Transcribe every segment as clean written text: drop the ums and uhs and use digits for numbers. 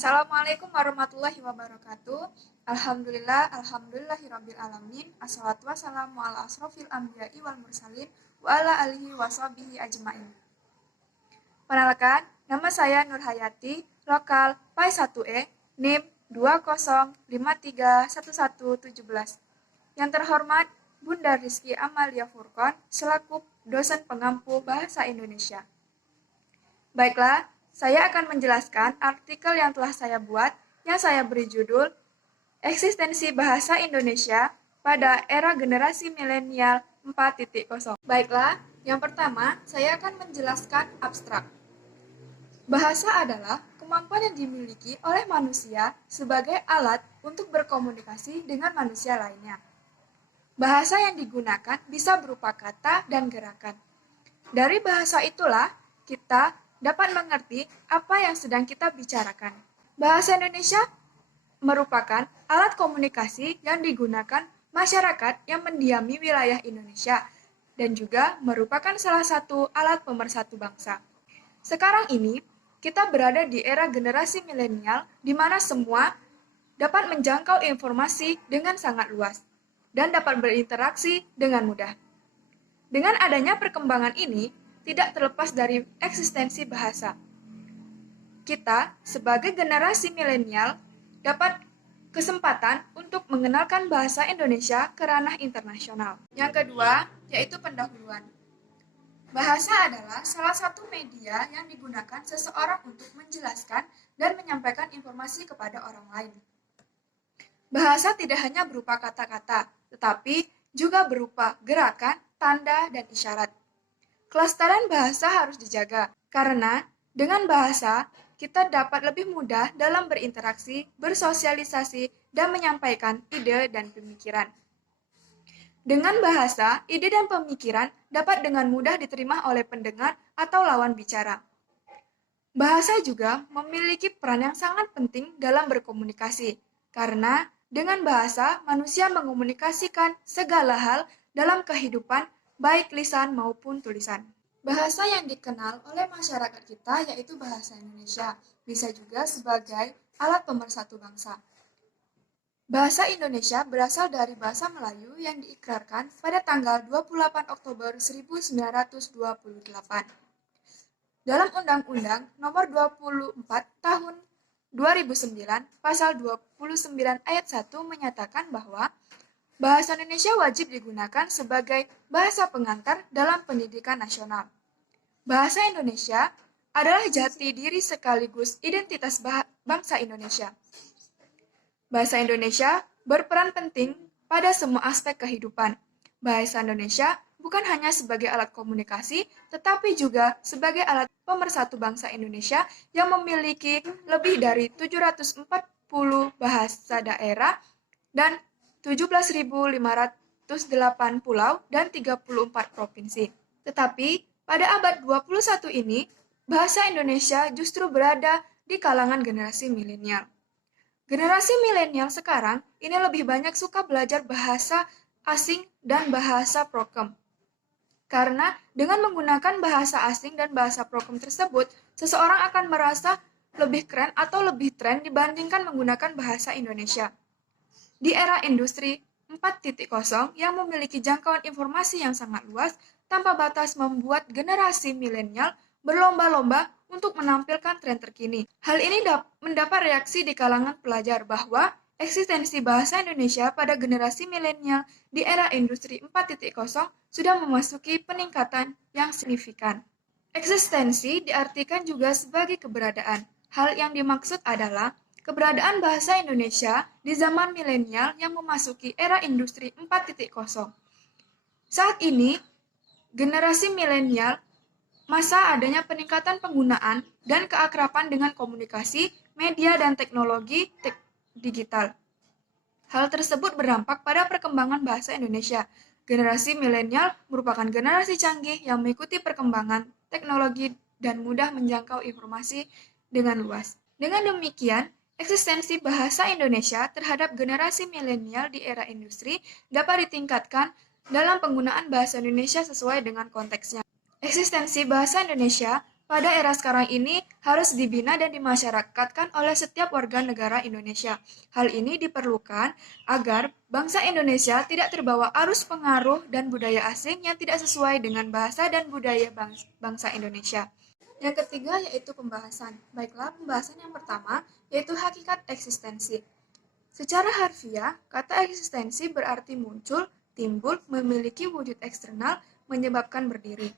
Assalamualaikum warahmatullahi wabarakatuh. Alhamdulillahirabbil alamin. Assalatu wassalamu ala asrofil anbiya'i wal mursalin wa ala alihi washabihi ajmain. Perkenalkan, nama saya Nur Hayati, lokal PAI 1E, NIM 20531117. Yang terhormat Bunda Rizky Amalia Furqon selaku dosen pengampu Bahasa Indonesia. Baiklah, saya akan menjelaskan artikel yang telah saya buat yang saya beri judul Eksistensi Bahasa Indonesia pada Era Generasi Milenial 4.0. Baiklah, yang pertama saya akan menjelaskan abstrak. Bahasa adalah kemampuan yang dimiliki oleh manusia sebagai alat untuk berkomunikasi dengan manusia lainnya. Bahasa yang digunakan bisa berupa kata dan gerakan. Dari bahasa itulah kita dapat mengerti apa yang sedang kita bicarakan. Bahasa Indonesia merupakan alat komunikasi yang digunakan masyarakat yang mendiami wilayah Indonesia dan juga merupakan salah satu alat pemersatu bangsa. Sekarang ini, kita berada di era generasi milenial di mana semua dapat menjangkau informasi dengan sangat luas dan dapat berinteraksi dengan mudah. Dengan adanya perkembangan ini, tidak terlepas dari eksistensi bahasa. Kita, sebagai generasi milenial, dapat kesempatan untuk mengenalkan bahasa Indonesia ke ranah internasional. Yang kedua, yaitu pendahuluan. Bahasa adalah salah satu media yang digunakan seseorang untuk menjelaskan dan menyampaikan informasi kepada orang lain. Bahasa tidak hanya berupa kata-kata, tetapi juga berupa gerakan, tanda, dan isyarat. Kelestarian bahasa harus dijaga, karena dengan bahasa kita dapat lebih mudah dalam berinteraksi, bersosialisasi, dan menyampaikan ide dan pemikiran. Dengan bahasa, ide dan pemikiran dapat dengan mudah diterima oleh pendengar atau lawan bicara. Bahasa juga memiliki peran yang sangat penting dalam berkomunikasi, karena dengan bahasa manusia mengomunikasikan segala hal dalam kehidupan, baik lisan maupun tulisan. Bahasa yang dikenal oleh masyarakat kita yaitu bahasa Indonesia, bisa juga sebagai alat pemersatu bangsa. Bahasa Indonesia berasal dari bahasa Melayu yang diikrarkan pada tanggal 28 Oktober 1928. Dalam Undang-Undang Nomor 24 Tahun 2009, Pasal 29 Ayat 1 menyatakan bahwa bahasa Indonesia wajib digunakan sebagai bahasa pengantar dalam pendidikan nasional. Bahasa Indonesia adalah jati diri sekaligus identitas bangsa Indonesia. Bahasa Indonesia berperan penting pada semua aspek kehidupan. Bahasa Indonesia bukan hanya sebagai alat komunikasi, tetapi juga sebagai alat pemersatu bangsa Indonesia yang memiliki lebih dari 740 bahasa daerah dan 17.508 pulau dan 34 provinsi. Tetapi pada abad 21 ini, bahasa Indonesia justru berada di kalangan generasi milenial. Generasi milenial sekarang ini lebih banyak suka belajar bahasa asing dan bahasa prokem. Karena dengan menggunakan bahasa asing dan bahasa prokem tersebut, seseorang akan merasa lebih keren atau lebih tren dibandingkan menggunakan bahasa Indonesia. Di era industri 4.0 yang memiliki jangkauan informasi yang sangat luas, tanpa batas membuat generasi milenial berlomba-lomba untuk menampilkan tren terkini. Hal ini mendapat reaksi di kalangan pelajar bahwa eksistensi bahasa Indonesia pada generasi milenial di era industri 4.0 sudah memasuki peningkatan yang signifikan. Eksistensi diartikan juga sebagai keberadaan. Hal yang dimaksud adalah keberadaan bahasa Indonesia di zaman milenial yang memasuki era industri 4.0. Saat ini, generasi milenial masa adanya peningkatan penggunaan dan keakraban dengan komunikasi, media, dan teknologi digital. Hal tersebut berdampak pada perkembangan bahasa Indonesia. Generasi milenial merupakan generasi canggih yang mengikuti perkembangan teknologi dan mudah menjangkau informasi dengan luas. Dengan demikian, eksistensi bahasa Indonesia terhadap generasi milenial di era industri dapat ditingkatkan dalam penggunaan bahasa Indonesia sesuai dengan konteksnya. Eksistensi bahasa Indonesia pada era sekarang ini harus dibina dan dimasyarakatkan oleh setiap warga negara Indonesia. Hal ini diperlukan agar bangsa Indonesia tidak terbawa arus pengaruh dan budaya asing yang tidak sesuai dengan bahasa dan budaya bangsa Indonesia. Yang ketiga yaitu pembahasan. Baiklah, pembahasan yang pertama yaitu hakikat eksistensi. Secara harfiah, kata eksistensi berarti muncul, timbul, memiliki wujud eksternal, menyebabkan berdiri.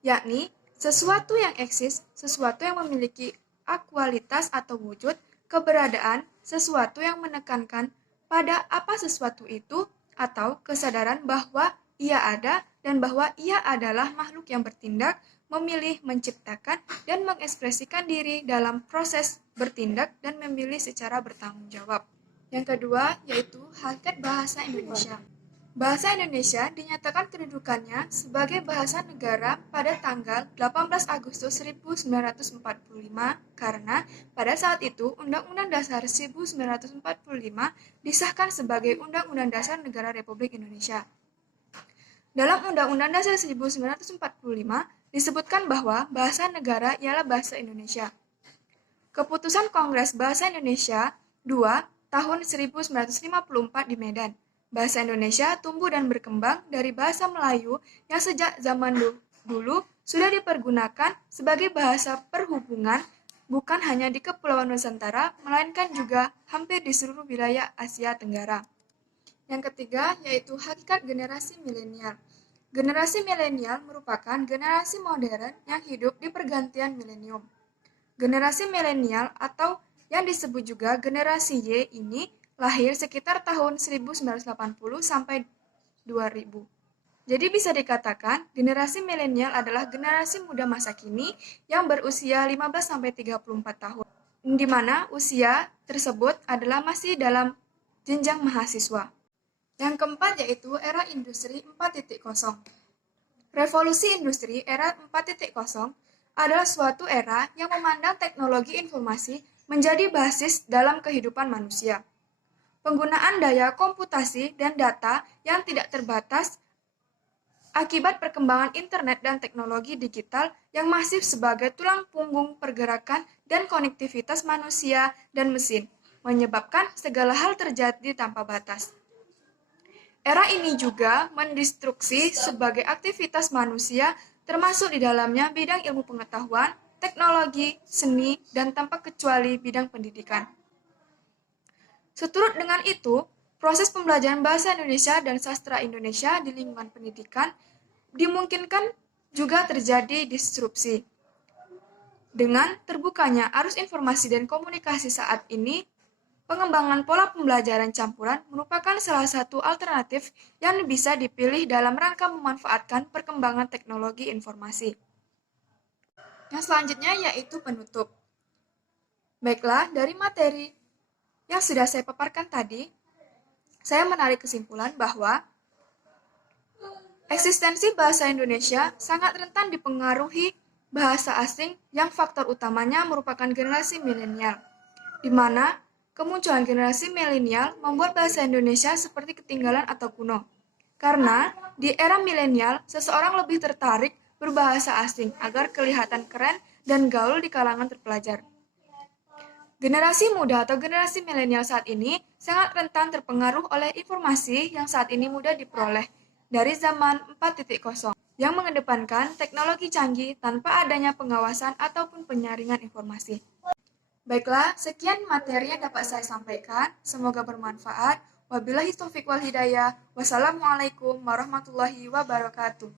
Yakni, sesuatu yang eksis, sesuatu yang memiliki akualitas atau wujud, keberadaan, sesuatu yang menekankan pada apa sesuatu itu, atau kesadaran bahwa ia ada dan bahwa ia adalah makhluk yang bertindak, memilih, menciptakan, dan mengekspresikan diri dalam proses bertindak dan memilih secara bertanggung jawab. Yang kedua, yaitu hakikat bahasa Indonesia. Bahasa Indonesia dinyatakan kedudukannya sebagai bahasa negara pada tanggal 18 Agustus 1945 karena pada saat itu Undang-Undang Dasar 1945 disahkan sebagai Undang-Undang Dasar Negara Republik Indonesia. Dalam Undang-Undang Dasar 1945 disebutkan bahwa bahasa negara ialah bahasa Indonesia. Keputusan Kongres Bahasa Indonesia 2 tahun 1954 di Medan. Bahasa Indonesia tumbuh dan berkembang dari bahasa Melayu yang sejak zaman dulu sudah dipergunakan sebagai bahasa perhubungan bukan hanya di Kepulauan Nusantara, melainkan juga hampir di seluruh wilayah Asia Tenggara. Yang ketiga yaitu hakikat generasi milenial. Generasi milenial merupakan generasi modern yang hidup di pergantian milenium. Generasi milenial atau yang disebut juga generasi Y ini lahir sekitar tahun 1980 sampai 2000. Jadi bisa dikatakan generasi milenial adalah generasi muda masa kini yang berusia 15 sampai 34 tahun, di mana usia tersebut adalah masih dalam jenjang mahasiswa. Yang keempat yaitu era industri 4.0. Revolusi industri era 4.0 adalah suatu era yang memandang teknologi informasi menjadi basis dalam kehidupan manusia. Penggunaan daya komputasi dan data yang tidak terbatas akibat perkembangan internet dan teknologi digital yang masif sebagai tulang punggung pergerakan dan konektivitas manusia dan mesin, menyebabkan segala hal terjadi tanpa batas. Era ini juga mendestruksi sebagai aktivitas manusia termasuk di dalamnya bidang ilmu pengetahuan, teknologi, seni, dan tanpa kecuali bidang pendidikan. Seturut dengan itu, proses pembelajaran bahasa Indonesia dan sastra Indonesia di lingkungan pendidikan dimungkinkan juga terjadi disrupsi. Dengan terbukanya arus informasi dan komunikasi saat ini, pengembangan pola pembelajaran campuran merupakan salah satu alternatif yang bisa dipilih dalam rangka memanfaatkan perkembangan teknologi informasi. Yang selanjutnya yaitu penutup. Baiklah, dari materi yang sudah saya paparkan tadi, saya menarik kesimpulan bahwa eksistensi bahasa Indonesia sangat rentan dipengaruhi bahasa asing yang faktor utamanya merupakan generasi milenial, di mana kemunculan generasi milenial membuat bahasa Indonesia seperti ketinggalan atau kuno. Karena di era milenial, seseorang lebih tertarik berbahasa asing agar kelihatan keren dan gaul di kalangan terpelajar. Generasi muda atau generasi milenial saat ini sangat rentan terpengaruh oleh informasi yang saat ini mudah diperoleh dari zaman 4.0 yang mengedepankan teknologi canggih tanpa adanya pengawasan ataupun penyaringan informasi. Baiklah, sekian materi yang dapat saya sampaikan. Semoga bermanfaat. Wabillahi taufiq wal hidayah. Wassalamualaikum warahmatullahi wabarakatuh.